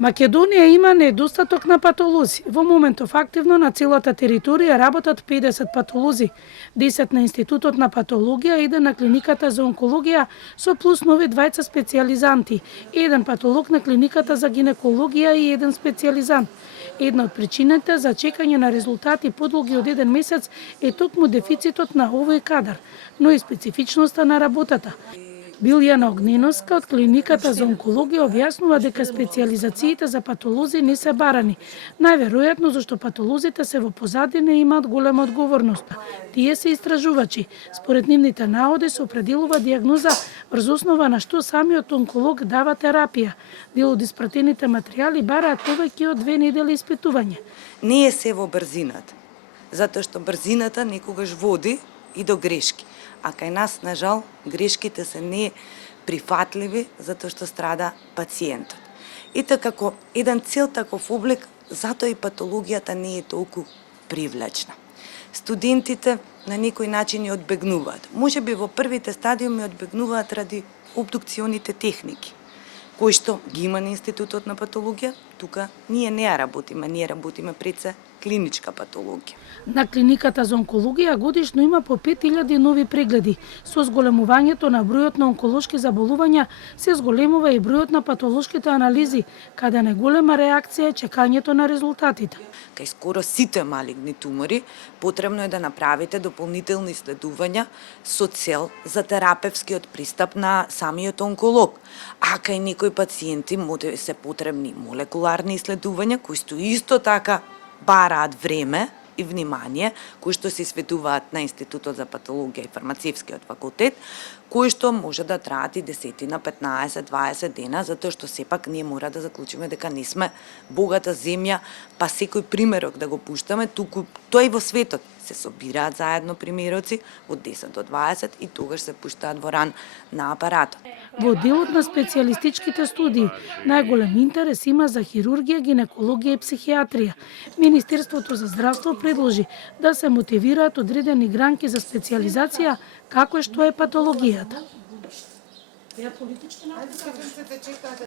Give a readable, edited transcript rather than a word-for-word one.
Македонија има недостаток на патолози. Во моментов активно на целата територија работат 50 патолози, 10 на Институтот на патологија, 1 на клиниката за онкологија со плюс нови 2 специјализанти, 1 патолог на клиниката за гинекологија и 1 специјализант. Една од причините за чекање на резултати подолги од 1 месец е токму дефицитот на овој кадар, но и специфичноста на работата. Билјана Огненовска од клиниката за онкологија објаснува дека специјализациите за патолози не се барани, најверојатно зашто патолозите се во позадина и имаат голема одговорност. Тие се истражувачи. Според нивните наоди се определува дијагноза врз основа на што самиот онколог дава терапија. Дел од испратените материјали бараат повеќе од 2 недели испитување. Не е се во брзината, затоа што брзината некогаш води и до грешки. А кај нас, на жал, грешките се неприфатливи, затоа што страда пациентот. Ето како еден цел таков облик, затоа и патологијата не е толку привлечна. Студентите на некој начин ја одбегнуваат. Можеби во првите стадиуми одбегнуваат ради обдукционите техники, кои што ги има на Институтот на патологија. Тука ние не ја работиме, ние работиме пред се клиничка патологија. На клиниката за онкологија годишно има по 5000 нови прегледи. Со зголемувањето на бројот на онколошки заболувања се зголемува и бројот на патолошките анализи, каде најголема реакција е чекањето на резултатите. Кај скоро сите малигни тумори потребно е да направите дополнителни исследувања со цел за терапевскиот пристап на самиот онколог. А кај некои пациенти се потребни молекуларни исследувања кои исто така бараат време и внимание, кои што се светуваат на Институтот за патологија и фармацевскиот факултет, кои што може да траат и 10, 15, 20 дена, затоа што сепак ние мора да заклучиме дека не сме богата земја, па секој примерок да го пуштаме, туку тој во светот се собираат заедно примероци од 10 до 20 и тогаш се пуштаат во ран на апаратот. Во делот на специјалистичките студии, најголем интерес има за хирургија, гинекологија и психијатрија. Министерството за здравство предложи да се мотивираат одредени гранки за специјализација, како што е патологијата.